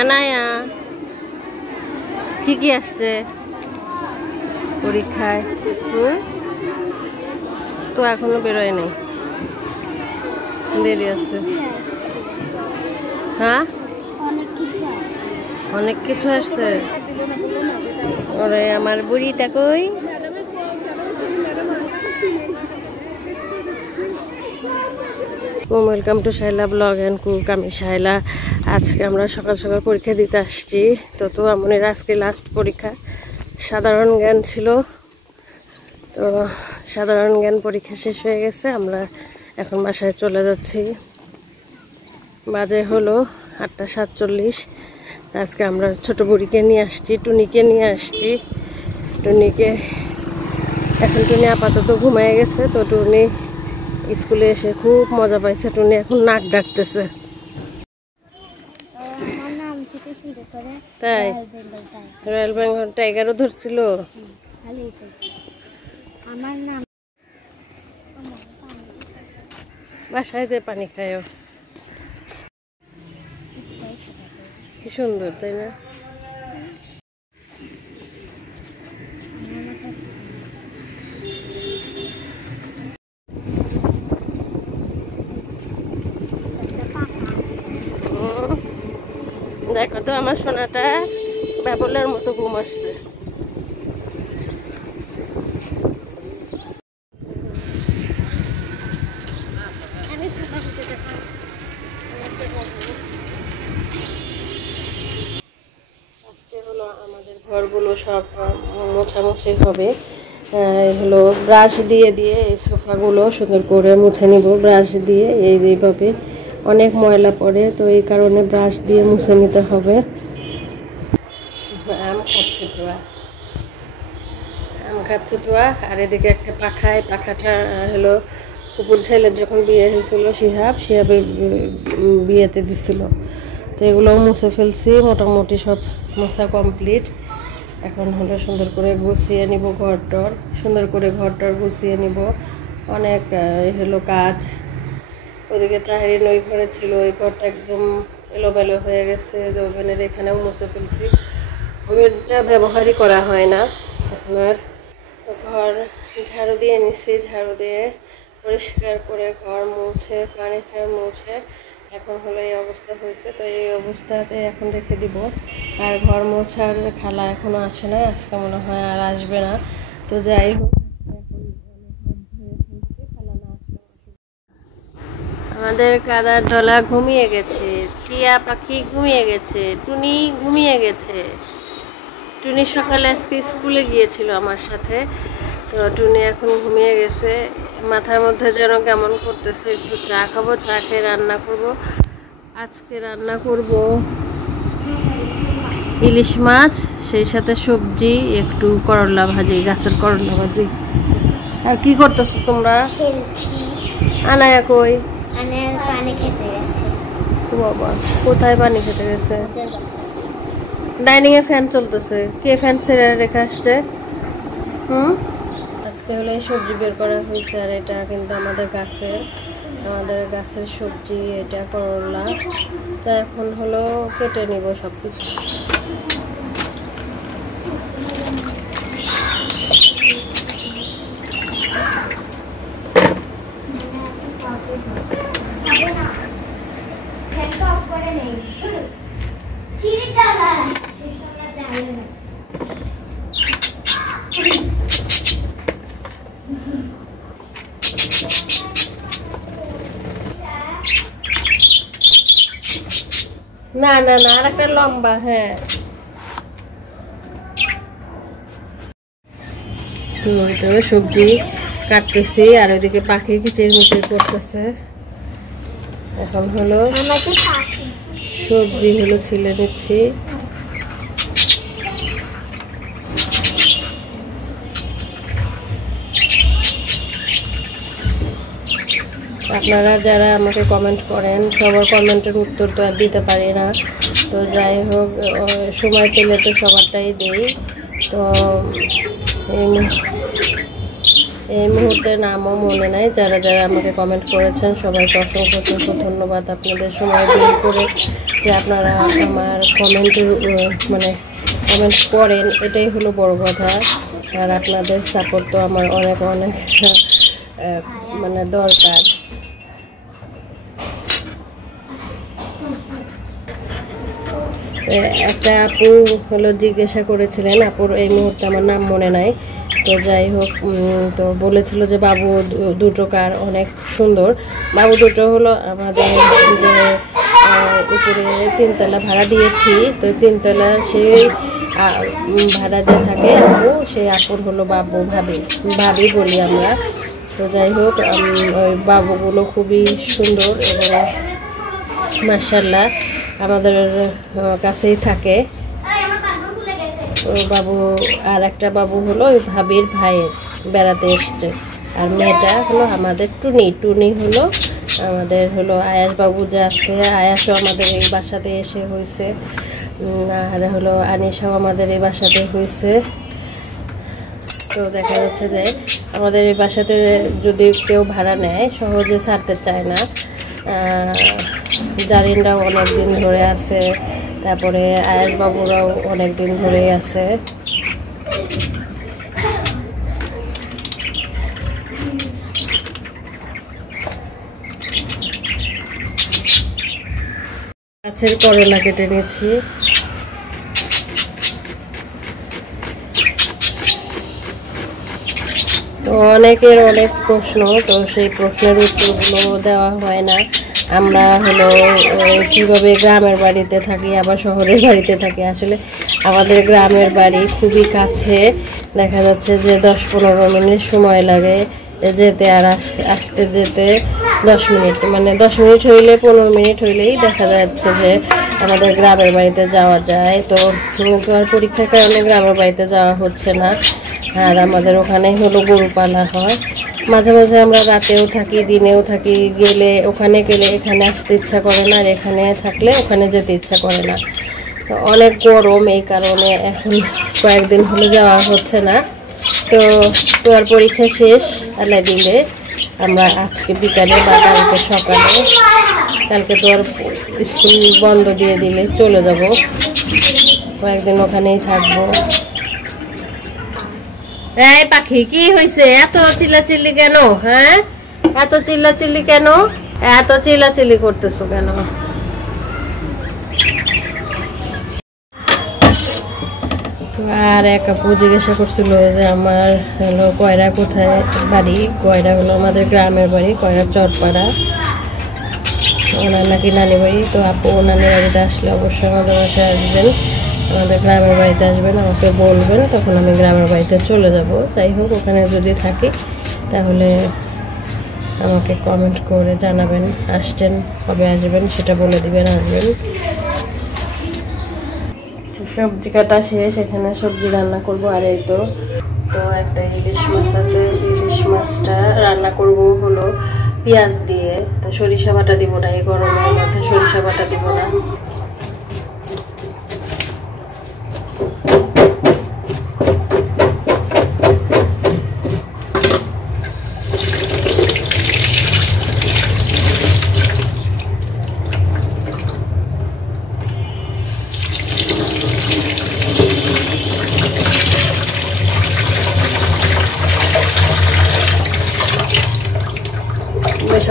আনায়া কি আসছে পরীক্ষায়? তো এখনো বেরোয় নাই, দেরি আছে। হ্যাঁ, অনেক কিছু আসছে। ওরে আমার বুড়িটা কই? Welcome to Shaila blog and cook. আমি শাইলা। আজকে আমরা সকাল সকাল পরীক্ষা দিতে আসছি। তো আমনের আজকে লাস্ট পরীক্ষা, সাধারণ জ্ঞান ছিল। তো সাধারণ জ্ঞান পরীক্ষা শেষ হয়ে গেছে, আমরা এখন বাসায় চলে যাচ্ছি। বাজে হলো 8:47। আজকে আমরা ছোট বুড়িকে নিয়ে আসছি, টুনিকে নিয়ে আসছি। টুনিকে এখন টুনি আপাতত ঘুমায় গেছে। তো টুনি স্কুলে এসে খুব মজা পাইছে। টুনি এখন নাক ডাকতেছে। তাই রয়্যাল বেঙ্গল টাইগারও ধরছিল। বাসায় যে পানি খায়ও, কি সুন্দর, তাই না? দেখো তো আমার সোনাটা বাবলের মতো ঘুম আসছে। আজকে হলো আমাদের ঘরগুলো সব মোছামুছি হবে। হলো ব্রাশ দিয়ে এই সোফাগুলো সুন্দর করে মুছে নিব ব্রাশ দিয়ে। এইভাবে অনেক ময়লা পড়ে, তো এই কারণে ব্রাশ দিয়ে মুছে নিতে হবে। আম খাচ্ছে তোয়া। আর এদিকে একটা পাখাটা হলো কুকুর ছেলের যখন বিয়ে হয়েছিল শিহাবের বিয়েতে দিছিল। তো এগুলো মুছে ফেলছি, মোটামুটি সব মোছা কমপ্লিট। এখন হলো সুন্দর করে গুছিয়ে নিব ঘরটর, সুন্দর করে ঘরটর গুছিয়ে নিব। অনেক হলো কাজ। ওদিকে তাহরিন ওই ঘরে ছিল, ওই ঘরটা একদম এলোমেলো হয়ে গেছে। যে ওভেনের এখানেও মুছে ফেলছি, ওভেনটা ব্যবহারই করা হয় না। আপনার ঘর ঝাড়ু দিয়ে নিচ্ছি, ঝাড়ু দিয়ে পরিষ্কার করে ঘর মুছে ফার্নিচার মুছে এখন হলো এই অবস্থা হয়েছে। তো এই অবস্থাতে এখন রেখে দিব। আর ঘর মোছার খালা এখনও আসে না, আজকে মনে হয় আর আসবে না। তো যাই হোক, আমাদের কাদার দলা ঘুমিয়ে গেছে, টিয়া পাখি ঘুমিয়ে গেছে, টুনি ঘুমিয়ে গেছে। টুনি সকালে আজকে স্কুলে গিয়েছিল আমার সাথে। তো টুনি এখন ঘুমিয়ে গেছে। মাথার মধ্যে যেন কেমন করতেছে, একটু চা খাবো, চা খেয়ে রান্না করব। আজকে রান্না করব ইলিশ মাছ, সেই সাথে সবজি, একটু করলা ভাজি, গাছের করলা ভাজি। আর কি করতেছো তোমরা? আনায়া কই? পানি খেতে গেছে। বাবা, কোথায় পানি খেতে গেছে? ডাইনিং এ ফ্যান চলতেছে, কে ফ্যান ছেড়ে রেখে আসছে? আজকে হলো এই সবজি বের করা হয়েছে। আর এটা কিন্তু আমাদের গাছের সবজি, এটা করলা। তো এখন হলো কেটে নিব সবকিছু। না না না, আর একটা লম্বা। হ্যাঁ, তো সবজি কাটতেছি, আর ওইদিকে পাখি কিচির মিচির করতেছে। এখন হলো সবজি হলো ছিলে নিচ্ছি। আপনারা যারা আমাকে কমেন্ট করেন, সবার কমেন্টের উত্তর তো আর দিতে পারি না। তো যাই হোক, সময় পেলে তো সবারটাই দেই। তো এই মুহূর্তে নামও মনে নাই। যারা যারা আমাকে কমেন্ট করেছেন সবাইকে অসংখ্য অসংখ্য ধন্যবাদ। আপনাদের সময় বের করে যে আপনারা আমার কমেন্টের মানে কমেন্ট করেন, এটাই হলো বড় কথা। আর আপনাদের সাপোর্ট তো আমার অনেক অনেক মানে দরকার। একটা আপু হলো জিজ্ঞাসা করেছিলেন, আপুর এই মুহূর্তে আমার নাম মনে নাই, তো যাই হোক, তো বলেছিল যে বাবু দুটো কার অনেক সুন্দর। বাবু দুটো হলো আমাদের যে উপরে 3 তলা ভাড়া দিয়েছি, তো 3 তলার সেই ভাড়া যে থাকে আপু, সেই আপুর হলো বাবু ভাবি বলি আমরা। তো যাই হোক, ওই বাবুগুলো খুবই সুন্দর এবং মাশাআল্লাহ আমাদের কাছেই থাকে। তো বাবু আর একটা বাবু হলো ওই ভাবির ভাইয়ের বেড়াতে এসছে। আর মেয়েটা হলো আমাদের টুনি হলো আমাদের হলো আয়াস বাবু যে আছে, আয়াসও আমাদের এই বাসাতে এসে হয়েছে, আর হলো আনিশাও আমাদের এই বাসাতে হয়েছে। তো দেখা যাচ্ছে যে আমাদের এই বাসাতে যদি কেউ ভাড়া নেয় সহজে ছাড়তে চায় না। জারিনরাও অনেক দিন ধরে আছে, তারপরে আয়াস বাবুরাও অনেক দিন ধরেই আছে। গাছের করলা কেটে নিয়েছি। তো অনেকের অনেক প্রশ্ন, তো সেই প্রশ্নের উত্তরগুলো দেওয়া হয় না। আমরা হলো কীভাবে গ্রামের বাড়িতে থাকি আবার শহরের বাড়িতে থাকি। আসলে আমাদের গ্রামের বাড়ি খুবই কাছে, দেখা যাচ্ছে যে 10-15 মিনিট সময় লাগে যেতে, আর আসতে যেতে 10 মিনিট, মানে 10 মিনিট হইলে 15 মিনিট হইলেই দেখা যাচ্ছে যে আমাদের গ্রামের বাড়িতে যাওয়া যায়। তো আর পরীক্ষার কারণে গ্রামের বাড়িতে যাওয়া হচ্ছে না। আর আমাদের ওখানেই হলো গরু পালা হয়। মাঝে মাঝে আমরা রাতেও থাকি, দিনেও থাকি। ওখানে গেলে এখানে আসতে ইচ্ছা করে না, আর এখানে থাকলে ওখানে যেতে ইচ্ছা করে না। তো অনেক গরম, এই কারণে এখন কয়েকদিন হলে যাওয়া হচ্ছে না। তো আর পরীক্ষা শেষ আল্লাহ দিলে আমরা আজকে বিকালে বা কালকে সকালে, কালকে তো আর স্কুল বন্ধ দিয়ে দিলে চলে যাব, কয়েকদিন ওখানেই থাকবো। এই পাখি কি হয়েছে? এত চিল্লাচিল্লি কেন? হ্যাঁ, এত চিল্লাচিল্লি কেন? এত চিল্লাচিল্লি করতেছো কেন? আর এক আপু জিজ্ঞাসা করছিল যে আমার হলো কয়রা কোথায় বাড়ি। কয়রা হলো আমাদের গ্রামের বাড়ি, কয়রা চরপাড়া, ওনার নাকি নানি বাড়ি। তো আপু নানি বাড়িতে আসলে অবশ্যই আমাদের বাসায় আসবেন, আমাদের গ্রামের বাড়িতে আসবেন, আমাকে বলবেন, তখন আমি গ্রামের বাড়িতে চলে যাব। যাই হোক, ওখানে যদি থাকি তাহলে আমাকে কমেন্ট করে জানাবেন, আসছেন কবে আসবেন সেটা বলে দিবেন, আসবেন। সবজি কাটা শেষ, এখানে সবজি রান্না করব। আর এই তো একটা ইলিশ মাছ আছে, ইলিশ মাছটা রান্না করব হলো পেঁয়াজ দিয়ে। তো সরিষা বাটা দিব না, এই গরমের মধ্যে সরিষা বাটা দিব না।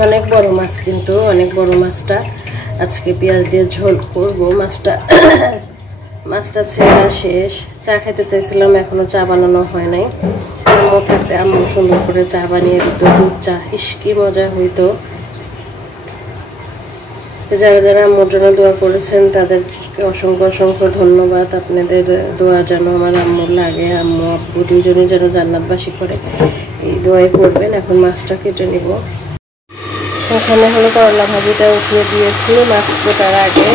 অনেক বড় মাছ, কিন্তু অনেক বড় মাছটা আজকে পেঁয়াজ দিয়ে ঝোল করবো। মাছটা ছেঁড়া শেষ। চা খেতে চাইছিলাম, এখনো চা বানানো হয় নাই। আম্মু থাকতে আম্মু সুন্দর করে চা বানিয়ে দিত, দুধ চা, ইস কি মজা হইতো। যারা যারা আম্মুর জন্য দোয়া করেছেন তাদেরকে অসংখ্য অসংখ্য ধন্যবাদ। আপনাদের দোয়া যেন আমার আম্মুর লাগে, আম্মু আব্বু দুজনে যেন জান্নাতবাসী করে, এই দোয়াই করবেন। এখন মাছটা কেটে নিব। ওখানে হলো করলা ভাজিটা উঠিয়ে দিয়েছি মাছ কোটার আগে।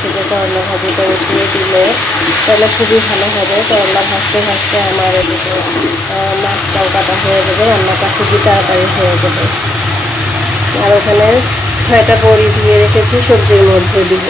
থেকে করলা ভাজিটা উঠিয়ে দিলে তাহলে খুবই ভালো হবে। করলা ভাজতে ভাজতে আমার এদিকে মাছটাও কাটা হয়ে যাবে, রান্নাটা খুবই তাড়াতাড়ি হয়ে যাবে। আর ওখানে 6টা বড়ি দিয়ে রেখেছি, সবজির মধ্যে দিব।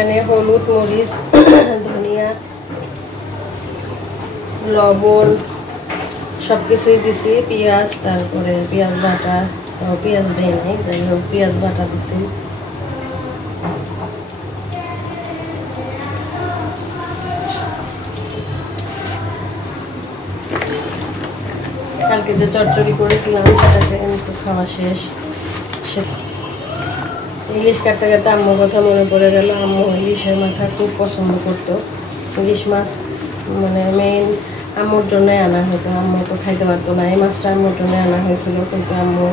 এখানে হলুদ, মরিচ, ধনিয়া, লবণ সব কিছুই দিছি, পেঁয়াজ, তারপরে পেঁয়াজ বাটা, পেঁয়াজ দেয় নাই, যাই হোক পেঁয়াজ বাটা দিছি। কালকে যে চচ্চড়ি করেছিলাম সেটাকে কিন্তু খাওয়া শেষ। ইলিশ কাটতে কাটতে আম্মুর কথা মনে পড়ে গেল। আম্মু ইলিশের মাথা খুব পছন্দ করতো। ইলিশ মাছ মানে মেইন আম্মুর জন্যই আনা হতো, আম্মু তো খাইতে পারতো না। এই মাছটা আম্মুর জন্য আনা হয়েছিল, কিন্তু আম্মু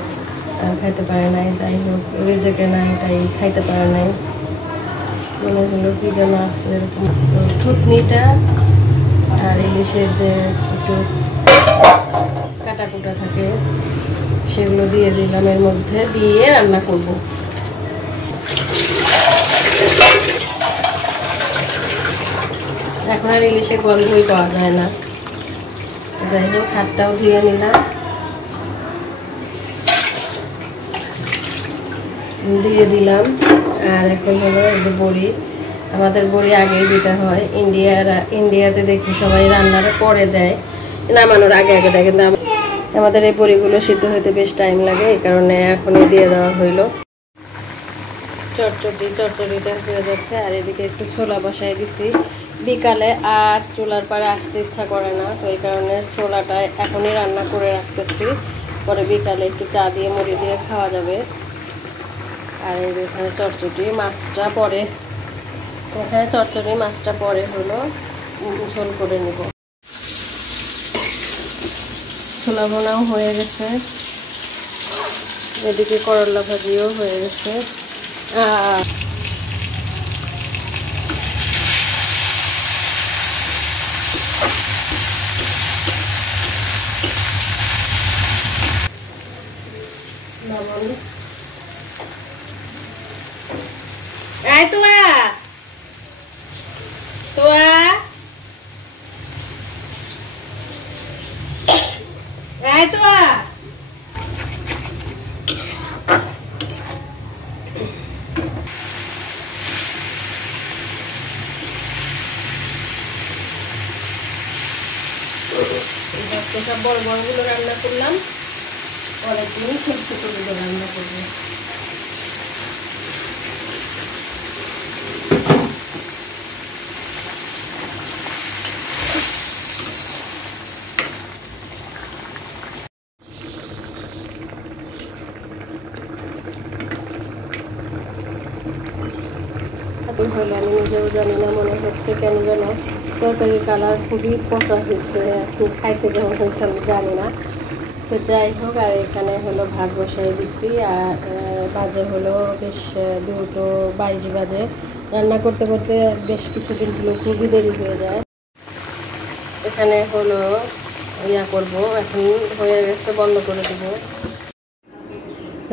খাইতে পারে নাই। যাই হোক রিজেকে নাই, তাই খাইতে পারে নাই। মনে হলো কি যেন আছে এরকম। থুতনিটা আর ইলিশের যে একটু কাটা কুটা থাকে সেগুলো দিয়ে দিলাম, এর মধ্যে দিয়ে রান্না করব। এখন আর ইলিশের গন্ধই পাওয়া যায় না। যাই হোক হাতটাও ধুয়ে নিলাম, দিয়ে দিলাম। আর এখন হলো বড়ি। আমাদের বড়ি আগেই দিতে হয়। ইন্ডিয়াতে দেখি সবাই রান্নাটা পরে দেয়, নামানোর আগে আগে দেয়, কিন্তু আমাদের এই বড়িগুলো সিদ্ধ হতে বেশ টাইম লাগে, এই কারণে এখনই দিয়ে দেওয়া হইলো। চচ্চড়িটা হয়ে যাচ্ছে, আর এদিকে একটু ছোলা বসাই দিছি। বিকালে আর চুলার পাড়ে আসতে ইচ্ছা করে না, তো এই কারণে ছোলাটা এখনই রান্না করে রাখতেছি, পরে বিকালে একটু চা দিয়ে মুড়ি দিয়ে খাওয়া যাবে। আর এখানে চচ্চড়ি মাছটা পরে হলো ঝোল করে নেব। ছোলা ভোনাও হয়ে গেছে, এদিকে করলা ভাজিও হয়ে গেছে। সব বড় বড়গুলো রান্না করলাম, পরের দিন ছোট ছোটগুলো রান্না করবো। হলে আমি নিজেও জানি না, মনে হচ্ছে কেন যেন তরকারির কালার খুবই পচা হয়েছে, খুব খাইতে কেমন হয়েছে আমি জানি না। তো যাই হোক, আর এখানে হলো ভাত বসাই দিছি, আর বাজে হলো বেশ 2:22 বাজে। রান্না করতে করতে বেশ কিছুদিন হলো খুবই দেরি হয়ে যায়। এখানে হলো করব, এখন হয়ে গেছে, বন্ধ করে দেবো।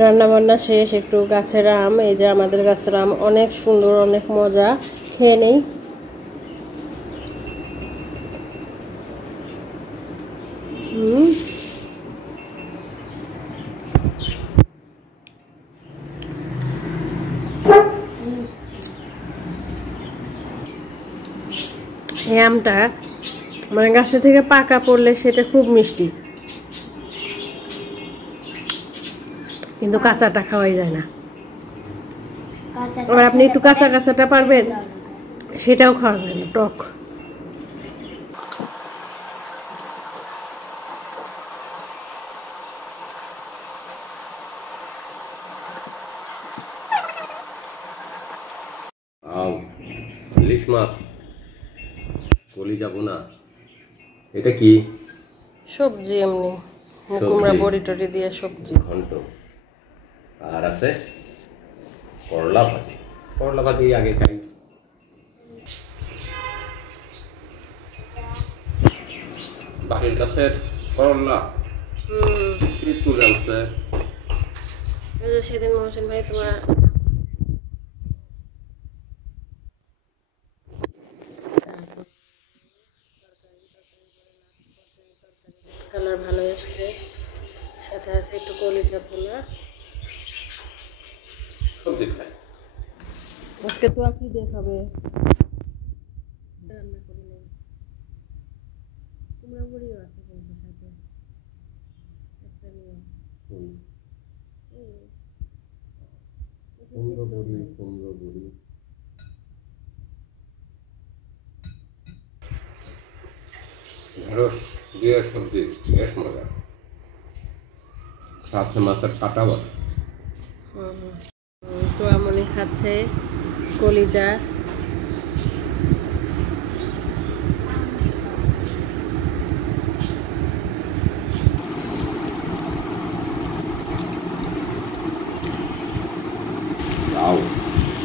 রান্না বান্না শেষ, একটু গাছের আম, এই যে আমাদের গাছের আম অনেক সুন্দর, অনেক মজা, খেয়ে নেই। এই আমটা মানে গাছে থেকে পাকা পড়লে সেটা খুব মিষ্টি, কিন্তু কাঁচাটা খাওয়াই যায় না। আবার আপনি একটু কাঁচাটা পারবেন, সেটাও খাওয়া যায় না, টক। ইলিশ মাছ, কলিজা বোনা, এটা কি সবজি? এমনি কুমড়া বড়ি টড়ি দিয়ে সবজি ঘন্ট। আর আছে করলা ভাজি। করলা ভাজি আগে খাই। বাড়ির গাছের করলা কি তুলে আনছে। সেদিন মহসিন ভাই তোমার কালার ভালো এসছে, সাথে আছে একটু কলিজা ভুনা। সবজি খাই, আজকে তো কি দেখাবে রান্না করে নেই তোমরা বড়িও আছে কিন্তু সাথে একটা নিয়ে কুমড়ো বড়ি ঢেঁড়স দিয়ে সবজি বেশ মজা, সাথে মাছের কাটাও আছে। সোয়ামনি খাচ্ছে কলিজা, তাও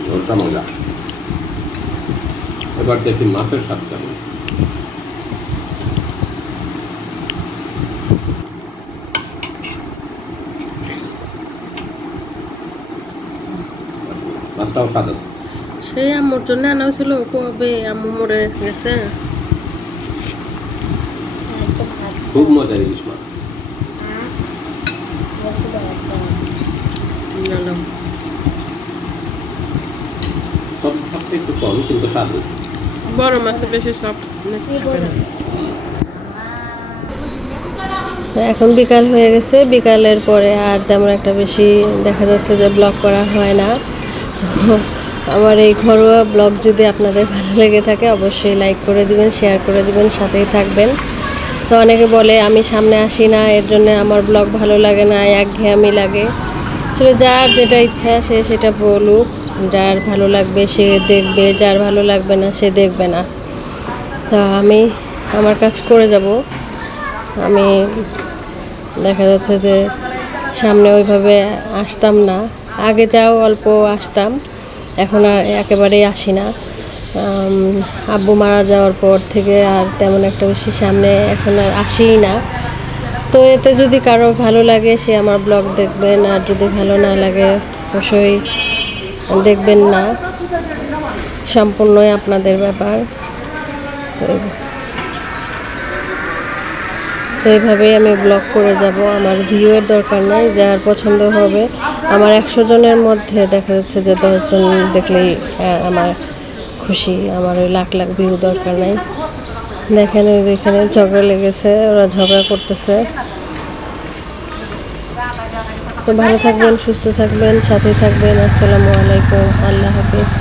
ঝোলটা মজা। এবার দেখি মাছের স্বাদ কেমন। মাছটাও স্বাদ আছে। সেই আম্মুর জন্য আনা হয়েছিল, কবে আম্মু মরে গেছে। খুব মজা ইলিশ মাছ। সব থাকতে একটু কম কিন্তু স্বাদ আছে। বড় মাছে বেশি সফটনেস থাকে না। এখন বিকাল হয়ে গেছে, বিকালের পরে আর তেমন একটা বেশি দেখা যাচ্ছে যে ব্লগ করা হয় না। আমার এই ঘরোয়া ব্লগ যদি আপনাদের ভালো লেগে থাকে অবশ্যই লাইক করে দিবেন, শেয়ার করে দিবেন, সাথেই থাকবেন। তো অনেকে বলে আমি সামনে আসি না, এর জন্য আমার ব্লগ ভালো লাগে না, একঘেয়েমি লাগে। আসলে যার যেটা ইচ্ছা সে সেটা বলুক, যার ভালো লাগবে সে দেখবে, যার ভালো লাগবে না সে দেখবে না। তো আমি আমার কাজ করে যাব। আমি দেখা যাচ্ছে যে সামনে ওইভাবে আসতাম না, আগে যাও অল্প আসতাম, এখন আর একেবারেই আসি না। আব্বু মারা যাওয়ার পর থেকে আর তেমন একটা বেশি সামনে এখন আর আসিই না। তো এতে যদি কারো ভালো লাগে সে আমার ব্লগ দেখবেন, আর যদি ভালো না লাগে অবশ্যই দেখবেন না, সম্পূর্ণই আপনাদের ব্যাপার। তো এইভাবেই আমি ব্লগ করে যাব, আমার ভিউয়ের দরকার নাই, যার পছন্দ হবে। আমার 100 জনের মধ্যে দেখা যাচ্ছে যে 10 জন দেখলেই আমার খুশি, আমার ওই লাখ লাখ ভিউ দরকার নাই। দেখেন এখানে ঝগড়া লেগেছে, ওরা ঝগড়া করতেছে। তো ভালো থাকবেন, সুস্থ থাকবেন, সাথে থাকবেন। আসসালামু আলাইকুম, আল্লাহ হাফিজ।